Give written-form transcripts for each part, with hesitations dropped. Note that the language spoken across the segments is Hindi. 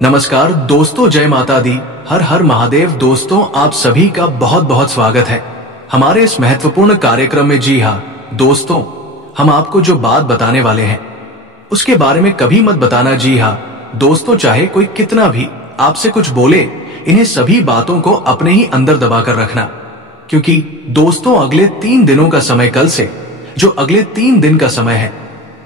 नमस्कार दोस्तों, जय माता दी, हर हर महादेव। दोस्तों, आप सभी का बहुत बहुत स्वागत है हमारे इस महत्वपूर्ण कार्यक्रम में। जी हाँ दोस्तों, हम आपको जो बात बताने वाले हैं उसके बारे में कभी मत बताना। जी हाँ दोस्तों, चाहे कोई कितना भी आपसे कुछ बोले, इन्हें सभी बातों को अपने ही अंदर दबा कर रखना, क्योंकि दोस्तों अगले 3 दिनों का समय, कल से जो अगले 3 दिन का समय है,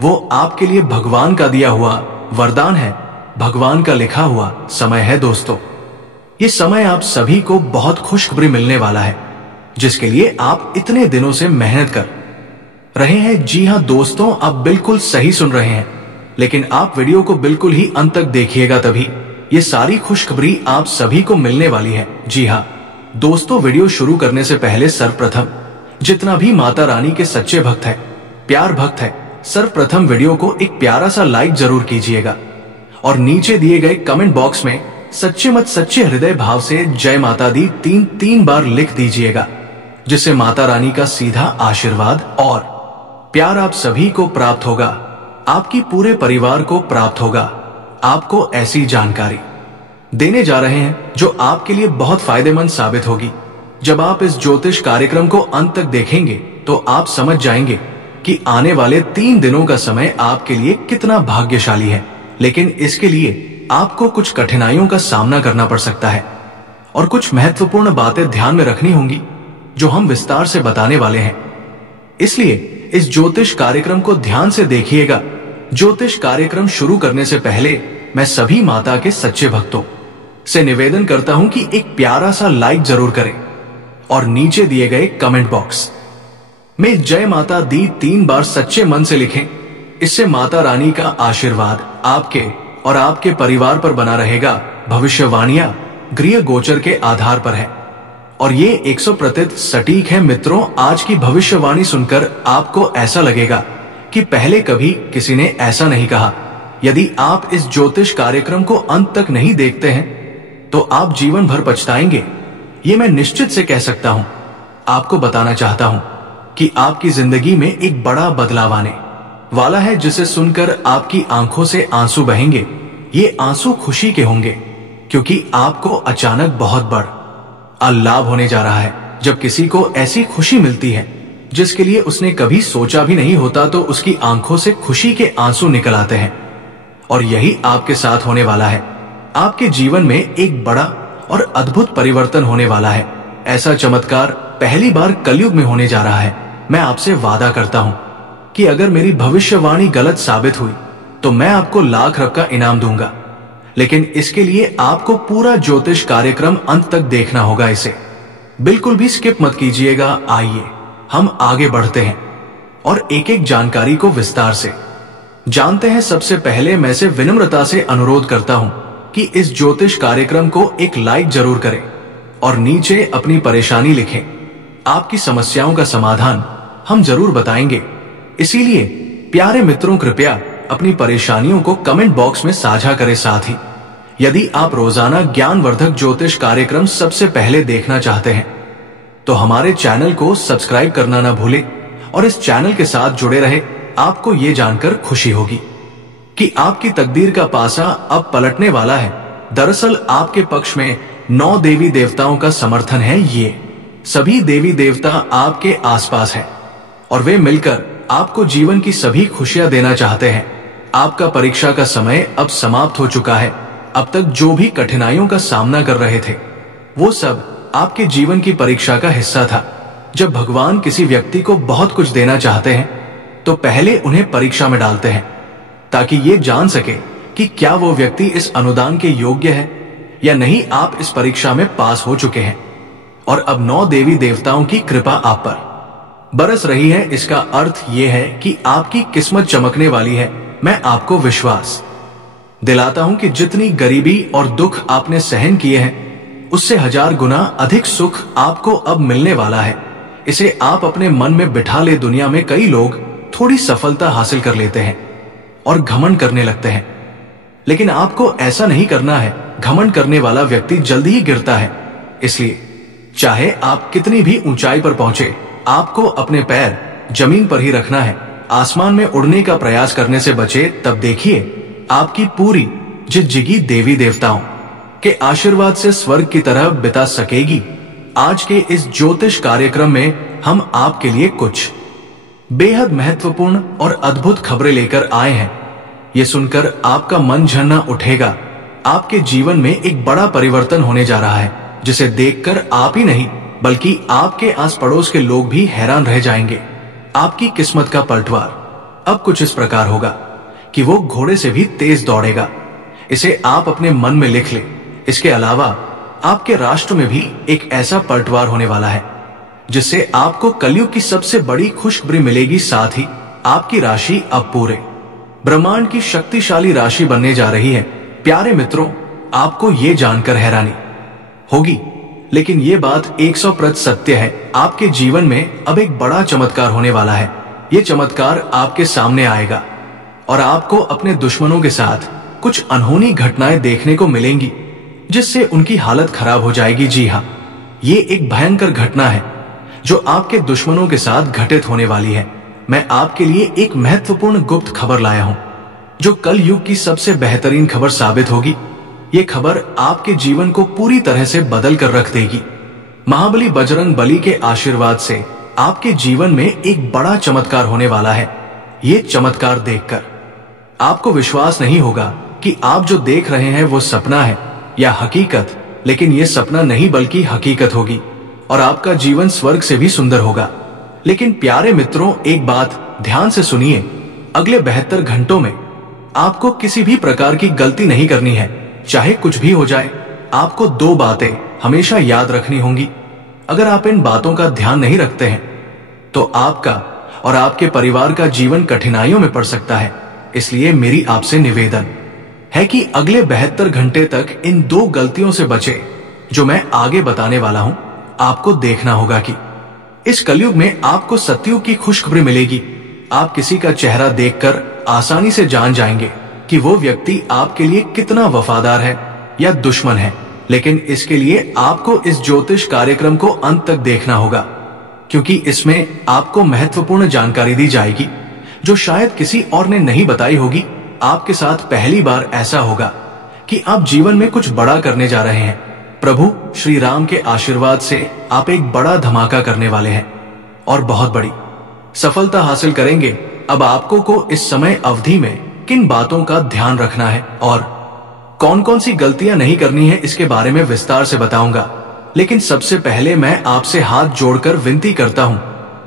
वो आपके लिए भगवान का दिया हुआ वरदान है, भगवान का लिखा हुआ समय है। दोस्तों, ये समय आप सभी को बहुत खुशखबरी मिलने वाला है, जिसके लिए आप इतने दिनों से मेहनत कर रहे हैं। जी हां दोस्तों, आप बिल्कुल सही सुन रहे हैं, लेकिन आप वीडियो को बिल्कुल ही अंत तक देखिएगा, तभी ये सारी खुशखबरी आप सभी को मिलने वाली है। जी हां दोस्तों, वीडियो शुरू करने से पहले सर्वप्रथम जितना भी माता रानी के सच्चे भक्त है, प्यार भक्त है, सर्वप्रथम वीडियो को एक प्यारा सा लाइक जरूर कीजिएगा और नीचे दिए गए कमेंट बॉक्स में सच्चे मत सच्चे हृदय भाव से जय माता दी 3 बार लिख दीजिएगा, जिससे माता रानी का सीधा आशीर्वाद और प्यार आप सभी को प्राप्त होगा, आपकी पूरे परिवार को प्राप्त होगा। आपको ऐसी जानकारी देने जा रहे हैं जो आपके लिए बहुत फायदेमंद साबित होगी। जब आप इस ज्योतिष कार्यक्रम को अंत तक देखेंगे तो आप समझ जाएंगे कि आने वाले 3 दिनों का समय आपके लिए कितना भाग्यशाली है। लेकिन इसके लिए आपको कुछ कठिनाइयों का सामना करना पड़ सकता है और कुछ महत्वपूर्ण बातें ध्यान में रखनी होंगी, जो हम विस्तार से बताने वाले हैं। इसलिए इस ज्योतिष कार्यक्रम को ध्यान से देखिएगा। ज्योतिष कार्यक्रम शुरू करने से पहले मैं सभी माता के सच्चे भक्तों से निवेदन करता हूं कि एक प्यारा सा लाइक जरूर करें और नीचे दिए गए कमेंट बॉक्स में जय माता दी 3 बार सच्चे मन से लिखें। इससे माता रानी का आशीर्वाद आपके और आपके परिवार पर बना रहेगा। भविष्यवाणियां गृह गोचर के आधार पर है और ये 100% सटीक है। मित्रों, आज की भविष्यवाणी सुनकर आपको ऐसा लगेगा कि पहले कभी किसी ने ऐसा नहीं कहा। यदि आप इस ज्योतिष कार्यक्रम को अंत तक नहीं देखते हैं तो आप जीवन भर पछताएंगे, ये मैं निश्चित से कह सकता हूं। आपको बताना चाहता हूं कि आपकी जिंदगी में एक बड़ा बदलाव आने वाला है, जिसे सुनकर आपकी आंखों से आंसू बहेंगे। ये आंसू खुशी के होंगे, क्योंकि आपको अचानक बहुत बड़ा लाभ होने जा रहा है। जब किसी को ऐसी खुशी मिलती है जिसके लिए उसने कभी सोचा भी नहीं होता, तो उसकी आंखों से खुशी के आंसू निकल आते हैं। और यही आपके साथ होने वाला है। आपके जीवन में एक बड़ा और अद्भुत परिवर्तन होने वाला है। ऐसा चमत्कार पहली बार कलयुग में होने जा रहा है। मैं आपसे वादा करता हूं कि अगर मेरी भविष्यवाणी गलत साबित हुई तो मैं आपको लाख रकम का इनाम दूंगा, लेकिन इसके लिए आपको पूरा ज्योतिष कार्यक्रम अंत तक देखना होगा। इसे बिल्कुल भी स्किप मत कीजिएगा। आइए हम आगे बढ़ते हैं और एक एक जानकारी को विस्तार से जानते हैं। सबसे पहले मैं से विनम्रता से अनुरोध करता हूं कि इस ज्योतिष कार्यक्रम को एक लाइक जरूर करें और नीचे अपनी परेशानी लिखें। आपकी समस्याओं का समाधान हम जरूर बताएंगे। इसीलिए प्यारे मित्रों, कृपया अपनी परेशानियों को कमेंट बॉक्स में साझा करें। साथ ही यदि आप रोजाना ज्ञानवर्धक ज्योतिष कार्यक्रम सबसे पहले देखना चाहते हैं तो हमारे चैनल को सब्सक्राइब करना ना भूलें और इस चैनल के साथ जुड़े रहे। आपको ये जानकर खुशी होगी कि आपकी तकदीर का पासा अब पलटने वाला है। दरअसल आपके पक्ष में 9 देवी देवताओं का समर्थन है। ये सभी देवी देवता आपके आसपास हैं और वे मिलकर आपको जीवन की सभी खुशियां देना चाहते हैं। आपका परीक्षा का समय अब समाप्त हो चुका है। अब तक जो भी कठिनाइयों का सामना कर रहे थे, वो सब आपके जीवन की परीक्षा का हिस्सा था। जब भगवान किसी व्यक्ति को बहुत कुछ देना चाहते हैं तो पहले उन्हें परीक्षा में डालते हैं, ताकि ये जान सके कि क्या वो व्यक्ति इस अनुदान के योग्य है या नहीं। आप इस परीक्षा में पास हो चुके हैं और अब 9 देवी देवताओं की कृपा आप पर बरस रही है। इसका अर्थ यह है कि आपकी किस्मत चमकने वाली है। मैं आपको विश्वास दिलाता हूं कि जितनी गरीबी और दुख आपने सहन किए हैं, उससे 1000 गुना अधिक सुख आपको अब मिलने वाला है। इसे आप अपने मन में बिठा ले। दुनिया में कई लोग थोड़ी सफलता हासिल कर लेते हैं और घमंड करने लगते हैं, लेकिन आपको ऐसा नहीं करना है। घमंड करने वाला व्यक्ति जल्दी ही गिरता है। इसलिए चाहे आप कितनी भी ऊंचाई पर पहुंचे, आपको अपने पैर जमीन पर ही रखना है। आसमान में उड़ने का प्रयास करने से बचे। तब देखिए आपकी पूरी जिग्गी देवी देवताओं के आशीर्वाद से स्वर्ग की तरह बिता सकेगी। आज के इस ज्योतिष कार्यक्रम में हम आपके लिए कुछ बेहद महत्वपूर्ण और अद्भुत खबरें लेकर आए हैं। ये सुनकर आपका मन झरना उठेगा। आपके जीवन में एक बड़ा परिवर्तन होने जा रहा है, जिसे देखकर आप ही नहीं बल्कि आपके आस पड़ोस के लोग भी हैरान रह जाएंगे। आपकी किस्मत का पलटवार अब कुछ इस प्रकार होगा कि वो घोड़े से भी तेज दौड़ेगा। इसे आप अपने मन में लिख लें। इसके अलावा आपके राष्ट्र में भी एक ऐसा पलटवार होने वाला है जिससे आपको कलयुग की सबसे बड़ी खुशखबरी मिलेगी। साथ ही आपकी राशि अब पूरे ब्रह्मांड की शक्तिशाली राशि बनने जा रही है। प्यारे मित्रों, आपको ये जानकर हैरानी होगी, लेकिन ये बात 100% सत्य है। आपके जीवन में अब एक बड़ा चमत्कार होने वाला है। ये चमत्कार आपके सामने आएगा और आपको अपने दुश्मनों के साथ कुछ अनहोनी घटनाएं देखने को मिलेंगी, जिससे उनकी हालत खराब हो जाएगी। जी हाँ, ये एक भयंकर घटना है जो आपके दुश्मनों के साथ घटित होने वाली है। मैं आपके लिए एक महत्वपूर्ण गुप्त खबर लाया हूं, जो कल युग की सबसे बेहतरीन खबर साबित होगी। ये खबर आपके जीवन को पूरी तरह से बदल कर रख देगी। महाबली बजरंग बली के आशीर्वाद से आपके जीवन में एक बड़ा चमत्कार होने वाला है। ये चमत्कार देखकर आपको विश्वास नहीं होगा कि आप जो देख रहे हैं वो सपना है या हकीकत, लेकिन ये सपना नहीं बल्कि हकीकत होगी और आपका जीवन स्वर्ग से भी सुंदर होगा। लेकिन प्यारे मित्रों, एक बात ध्यान से सुनिए। अगले 72 घंटों में आपको किसी भी प्रकार की गलती नहीं करनी है। चाहे कुछ भी हो जाए, आपको 2 बातें हमेशा याद रखनी होंगी। अगर आप इन बातों का ध्यान नहीं रखते हैं तो आपका और आपके परिवार का जीवन कठिनाइयों में पड़ सकता है। इसलिए मेरी आपसे निवेदन है कि अगले 72 घंटे तक इन 2 गलतियों से बचे जो मैं आगे बताने वाला हूं। आपको देखना होगा कि इस कलयुग में आपको सत्युग की खुशखबरी मिलेगी। आप किसी का चेहरा देखकर आसानी से जान जाएंगे कि वो व्यक्ति आपके लिए कितना वफादार है या दुश्मन है। लेकिन इसके लिए आपको इस ज्योतिष कार्यक्रम को अंत तक देखना होगा, क्योंकि इसमें आपको महत्वपूर्ण जानकारी दी जाएगी जो शायद किसी और ने नहीं बताई होगी। आपके साथ पहली बार ऐसा होगा कि आप जीवन में कुछ बड़ा करने जा रहे हैं। प्रभु श्री राम के आशीर्वाद से आप एक बड़ा धमाका करने वाले हैं और बहुत बड़ी सफलता हासिल करेंगे। अब आपको को इस समय अवधि में किन बातों का ध्यान रखना है और कौन कौन सी गलतियां नहीं करनी है, इसके बारे में विस्तार से बताऊंगा। लेकिन सबसे पहले मैं आपसे हाथ जोड़कर विनती करता हूं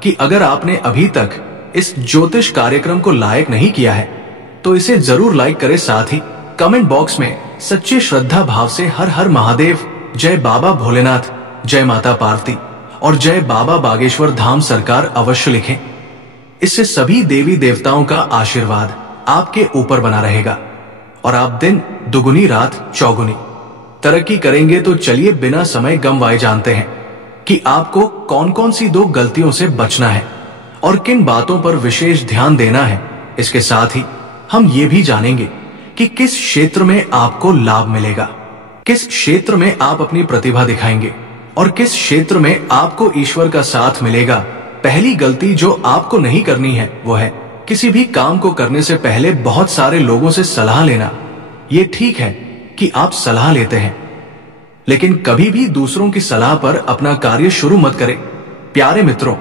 कि अगर आपने अभी तक इस ज्योतिष कार्यक्रम को लाइक नहीं किया है तो इसे जरूर लाइक करें। साथ ही कमेंट बॉक्स में सच्चे श्रद्धा भाव से हर हर महादेव, जय बाबा भोलेनाथ, जय माता पार्वती और जय बाबा बागेश्वर धाम सरकार अवश्य लिखें। इससे सभी देवी देवताओं का आशीर्वाद आपके ऊपर बना रहेगा और आप दिन दुगुनी रात चौगुनी तरक्की करेंगे। तो चलिए बिना समय गंवाए जानते हैं कि आपको कौन कौन सी 2 गलतियों से बचना है और किन बातों पर विशेष ध्यान देना है। इसके साथ ही हम ये भी जानेंगे कि किस क्षेत्र में आपको लाभ मिलेगा, किस क्षेत्र में आप अपनी प्रतिभा दिखाएंगे और किस क्षेत्र में आपको ईश्वर का साथ मिलेगा। पहली गलती जो आपको नहीं करनी है वो है किसी भी काम को करने से पहले बहुत सारे लोगों से सलाह लेना। ये ठीक है कि आप सलाह लेते हैं, लेकिन कभी भी दूसरों की सलाह पर अपना कार्य शुरू मत करें। प्यारे मित्रों,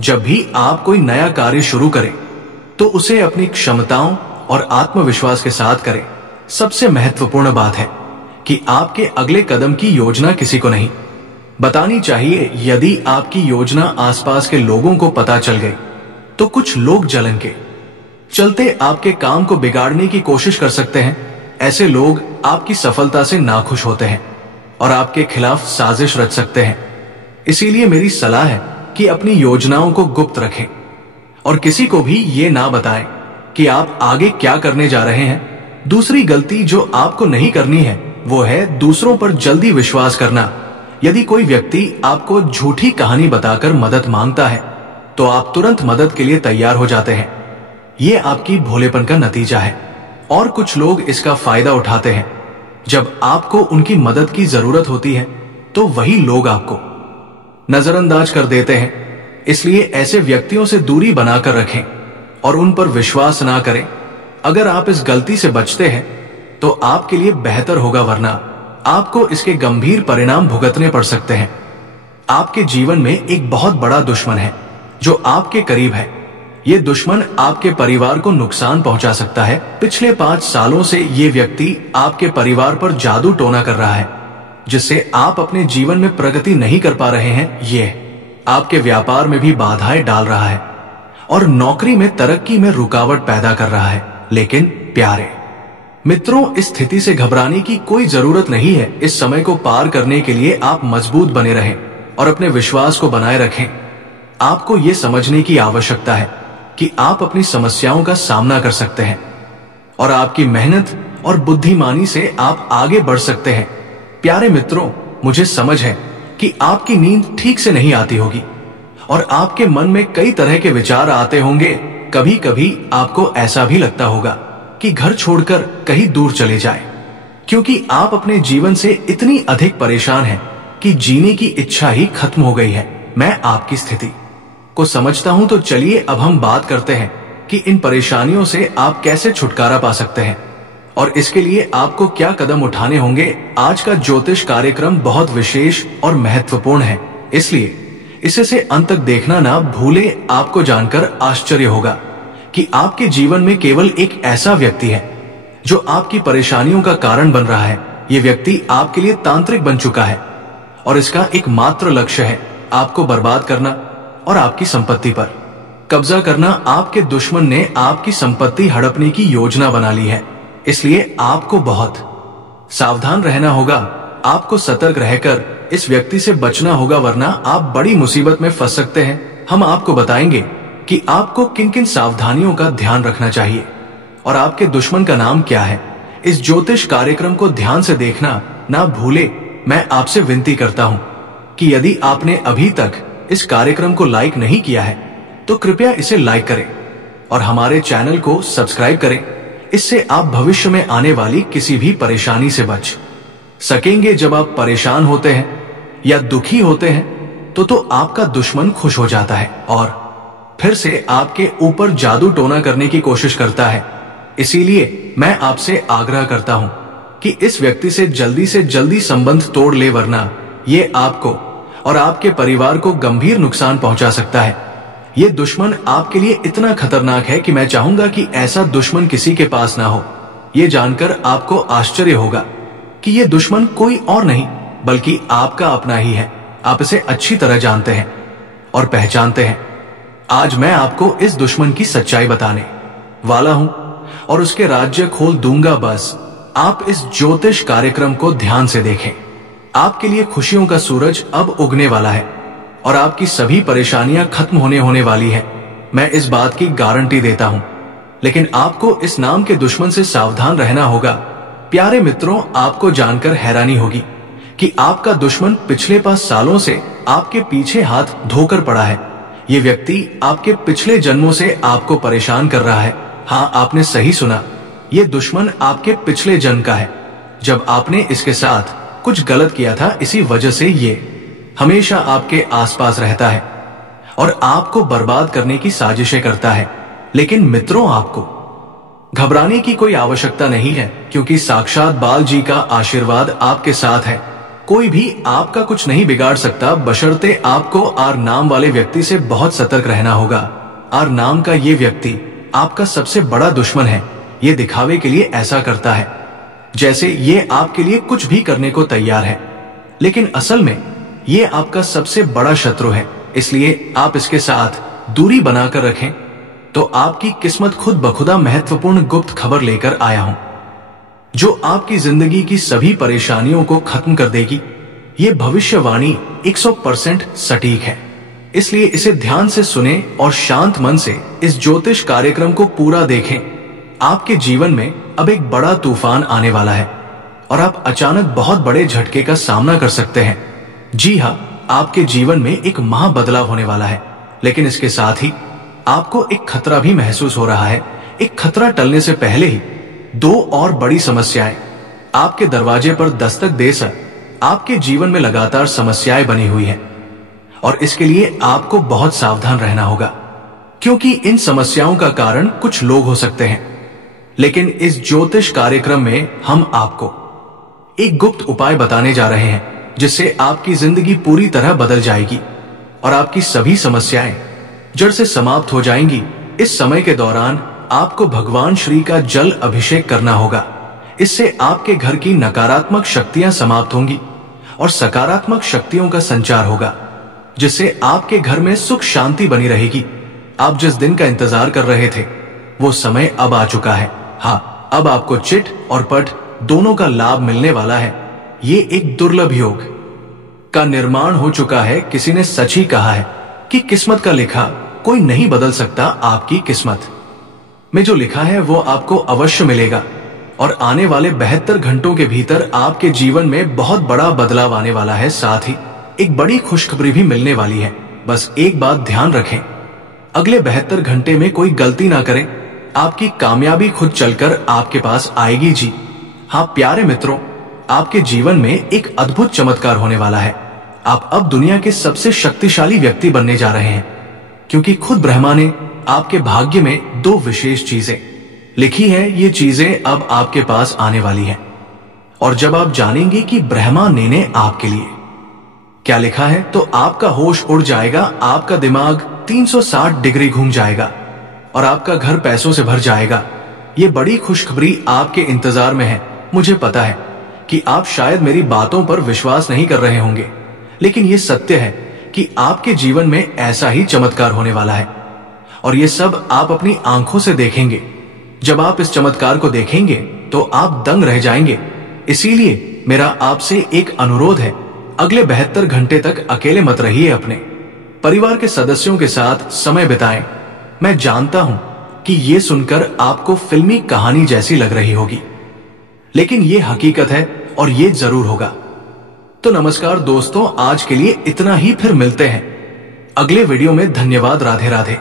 जब भी आप कोई नया कार्य शुरू करें तो उसे अपनी क्षमताओं और आत्मविश्वास के साथ करें। सबसे महत्वपूर्ण बात है कि आपके अगले कदम की योजना किसी को नहीं बतानी चाहिए। यदि आपकी योजना आसपास के लोगों को पता चल गई तो कुछ लोग जलन के चलते आपके काम को बिगाड़ने की कोशिश कर सकते हैं। ऐसे लोग आपकी सफलता से नाखुश होते हैं और आपके खिलाफ साजिश रच सकते हैं। इसीलिए मेरी सलाह है कि अपनी योजनाओं को गुप्त रखें और किसी को भी ये ना बताएं कि आप आगे क्या करने जा रहे हैं। दूसरी गलती जो आपको नहीं करनी है वो है दूसरों पर जल्दी विश्वास करना। यदि कोई व्यक्ति आपको झूठी कहानी बताकर मदद मांगता है तो आप तुरंत मदद के लिए तैयार हो जाते हैं। ये आपकी भोलेपन का नतीजा है और कुछ लोग इसका फायदा उठाते हैं। जब आपको उनकी मदद की जरूरत होती है तो वही लोग आपको नजरअंदाज कर देते हैं। इसलिए ऐसे व्यक्तियों से दूरी बनाकर रखें और उन पर विश्वास ना करें। अगर आप इस गलती से बचते हैं तो आपके लिए बेहतर होगा, वरना आपको इसके गंभीर परिणाम भुगतने पड़ सकते हैं। आपके जीवन में एक बहुत बड़ा दुश्मन है जो आपके करीब है। ये दुश्मन आपके परिवार को नुकसान पहुंचा सकता है। पिछले 5 सालों से ये व्यक्ति आपके परिवार पर जादू टोना कर रहा है, जिससे आप अपने जीवन में प्रगति नहीं कर पा रहे हैं। ये आपके व्यापार में भी बाधाएं डाल रहा है और नौकरी में तरक्की में रुकावट पैदा कर रहा है। लेकिन प्यारे मित्रों, इस स्थिति से घबराने की कोई जरूरत नहीं है। इस समय को पार करने के लिए आप मजबूत बने रहें और अपने विश्वास को बनाए रखें। आपको यह समझने की आवश्यकता है कि आप अपनी समस्याओं का सामना कर सकते हैं और आपकी मेहनत और बुद्धिमानी से आप आगे बढ़ सकते हैं। प्यारे मित्रों, मुझे समझ है कि आपकी नींद ठीक से नहीं आती होगी और आपके मन में कई तरह के विचार आते होंगे। कभी कभी आपको ऐसा भी लगता होगा कि घर छोड़कर कहीं दूर चले जाएं, क्योंकि आप अपने जीवन से इतनी अधिक परेशान हैं कि जीने की इच्छा ही खत्म हो गई है। मैं आपकी स्थिति को समझता हूं, तो चलिए अब हम बात करते हैं कि इन परेशानियों से आप कैसे छुटकारा पा सकते हैं और इसके लिए आपको क्या कदम उठाने होंगे। आज का ज्योतिष कार्यक्रम बहुत विशेष और महत्वपूर्ण है, इसलिए इसे से अंत तक देखना ना भूले। आपको जानकर आश्चर्य होगा कि आपके जीवन में केवल एक ऐसा व्यक्ति है जो आपकी परेशानियों का कारण बन रहा है। ये व्यक्ति आपके लिए तांत्रिक बन चुका है और इसका एकमात्र लक्ष्य है आपको बर्बाद करना और आपकी संपत्ति पर कब्जा करना। आपके दुश्मन ने आपकी संपत्ति हड़पने की योजना बना ली है, इसलिए आपको बहुत सावधान रहना होगा। आपको सतर्क रहकर इस व्यक्ति से बचना होगा, वरना आप बड़ी मुसीबत में फंस सकते हैं। हम आपको बताएंगे कि आपको किन किन सावधानियों का ध्यान रखना चाहिए और आपके दुश्मन का नाम क्या है। इस ज्योतिष कार्यक्रम को ध्यान से देखना ना भूले। मैं आपसे विनती करता हूं कि यदि आपने अभी तक इस कार्यक्रम को लाइक नहीं किया है तो कृपया इसे लाइक करें और हमारे चैनल को सब्सक्राइब करें। इससे आप भविष्य में आने वाली किसी भी परेशानी से बच सकेंगे। जब आप परेशान होते हैं या दुखी होते हैं तो आपका दुश्मन खुश हो जाता है और फिर से आपके ऊपर जादू टोना करने की कोशिश करता है। इसीलिए मैं आपसे आग्रह करता हूं कि इस व्यक्ति से जल्दी संबंध तोड़ ले, वरना ये आपको और आपके परिवार को गंभीर नुकसान पहुंचा सकता है। ये दुश्मन आपके लिए इतना खतरनाक है कि मैं चाहूंगा कि ऐसा दुश्मन किसी के पास ना हो। ये जानकर आपको आश्चर्य होगा कि ये दुश्मन कोई और नहीं बल्कि आपका अपना ही है। आप इसे अच्छी तरह जानते हैं और पहचानते हैं। आज मैं आपको इस दुश्मन की सच्चाई बताने वाला हूं और उसके राज्य खोल दूंगा। बस आप इस ज्योतिष कार्यक्रम को ध्यान से देखें। आपके लिए खुशियों का सूरज अब उगने वाला है और आपकी सभी परेशानियां खत्म होने वाली है। मैं इस बात की गारंटी देता हूं, लेकिन आपको इस नाम के दुश्मन से सावधान रहना होगा। प्यारे मित्रों, आपको जानकर हैरानी होगी कि आपका दुश्मन पिछले 5 सालों से आपके पीछे हाथ धोकर पड़ा है। ये व्यक्ति आपके पिछले जन्मों से आपको परेशान कर रहा है। हाँ, आपने सही सुना, ये दुश्मन आपके पिछले जन्म का है। जब आपने इसके साथ कुछ गलत किया था, इसी वजह से ये हमेशा आपके आसपास रहता है और आपको बर्बाद करने की साजिशें करता है। लेकिन मित्रों, आपको घबराने की कोई आवश्यकता नहीं है, क्योंकि साक्षात बाल जी का आशीर्वाद आपके साथ है। कोई भी आपका कुछ नहीं बिगाड़ सकता, बशर्ते आपको आर नाम वाले व्यक्ति से बहुत सतर्क रहना होगा। आर नाम का ये व्यक्ति आपका सबसे बड़ा दुश्मन है। ये दिखावे के लिए ऐसा करता है जैसे ये आपके लिए कुछ भी करने को तैयार है, लेकिन असल में ये आपका सबसे बड़ा शत्रु है। इसलिए आप इसके साथ दूरी बनाकर रखें। तो आपकी किस्मत खुद बखुदा महत्वपूर्ण गुप्त खबर लेकर आया हूं, जो आपकी जिंदगी की सभी परेशानियों को खत्म कर देगी। ये भविष्यवाणी 100% सटीक है, इसलिए इसे ध्यान से सुने और शांत मन से इस ज्योतिष कार्यक्रम को पूरा देखें। आपके जीवन में अब एक बड़ा तूफान आने वाला है और आप अचानक बहुत बड़े झटके का सामना कर सकते हैं। जी हाँ, आपके जीवन में एक महाबदलाव होने वाला है, लेकिन इसके साथ ही आपको एक खतरा भी महसूस हो रहा है। एक खतरा टलने से पहले ही 2 और बड़ी समस्याएं आपके दरवाजे पर दस्तक दे आपके जीवन में लगातार समस्याएं बनी हुई हैं और इसके लिए आपको बहुत सावधान रहना होगा, क्योंकि इन समस्याओं का कारण कुछ लोग हो सकते हैं, लेकिन इस ज्योतिष कार्यक्रम में हम आपको एक गुप्त उपाय बताने जा रहे हैं जिससे आपकी जिंदगी पूरी तरह बदल जाएगी और आपकी सभी समस्याएं जड़ से समाप्त हो जाएंगी। इस समय के दौरान आपको भगवान श्री का जल अभिषेक करना होगा। इससे आपके घर की नकारात्मक शक्तियां समाप्त होंगी और सकारात्मक शक्तियों का संचार होगा, जिससे आपके घर में सुख शांति बनी रहेगी। आप जिस दिन का इंतजार कर रहे थे वो समय अब आ चुका है। हाँ, अब आपको चिट और पट दोनों का लाभ मिलने वाला है। ये एक दुर्लभ योग का निर्माण हो चुका है। किसी ने सच ही कहा है कि किस्मत का लिखा कोई नहीं बदल सकता। आपकी किस्मत में जो लिखा है वो आपको अवश्य मिलेगा और आने वाले 72 घंटों के भीतर आपके जीवन में बहुत बड़ा बदलाव आने वाला है। साथ ही एक बड़ी खुशखबरी भी मिलने वाली है। बस एक बात ध्यान रखें, अगले 72 घंटे में कोई गलती ना करें। आपकी कामयाबी खुद चलकर आपके पास आएगी जी। हाँ प्यारे मित्रों, आपके जीवन में एक अद्भुत चमत्कार होने वाला है। आप अब दुनिया के सबसे शक्तिशाली व्यक्ति बनने जा रहे हैं, क्योंकि खुद ब्रह्मा ने आपके भाग्य में 2 विशेष चीजें लिखी है। ये चीजें अब आपके पास आने वाली हैं और जब आप जानेंगे कि ब्रह्मा ने आपके लिए क्या लिखा है तो आपका होश उड़ जाएगा, आपका दिमाग 360 डिग्री घूम जाएगा और आपका घर पैसों से भर जाएगा। ये बड़ी खुशखबरी आपके इंतजार में है। मुझे पता है कि आप शायद मेरी बातों पर विश्वास नहीं कर रहे होंगे, लेकिन ये सत्य है कि आपके जीवन में ऐसा ही चमत्कार होने वाला है और ये सब आप अपनी आंखों से देखेंगे। जब आप इस चमत्कार को देखेंगे तो आप दंग रह जाएंगे। इसीलिए मेरा आपसे एक अनुरोध है, अगले 72 घंटे तक अकेले मत रहिए, अपने परिवार के सदस्यों के साथ समय बिताएं। मैं जानता हूं कि ये सुनकर आपको फिल्मी कहानी जैसी लग रही होगी, लेकिन ये हकीकत है और ये जरूर होगा। तो नमस्कार दोस्तों, आज के लिए इतना ही। फिर मिलते हैं अगले वीडियो में। धन्यवाद। राधे राधे।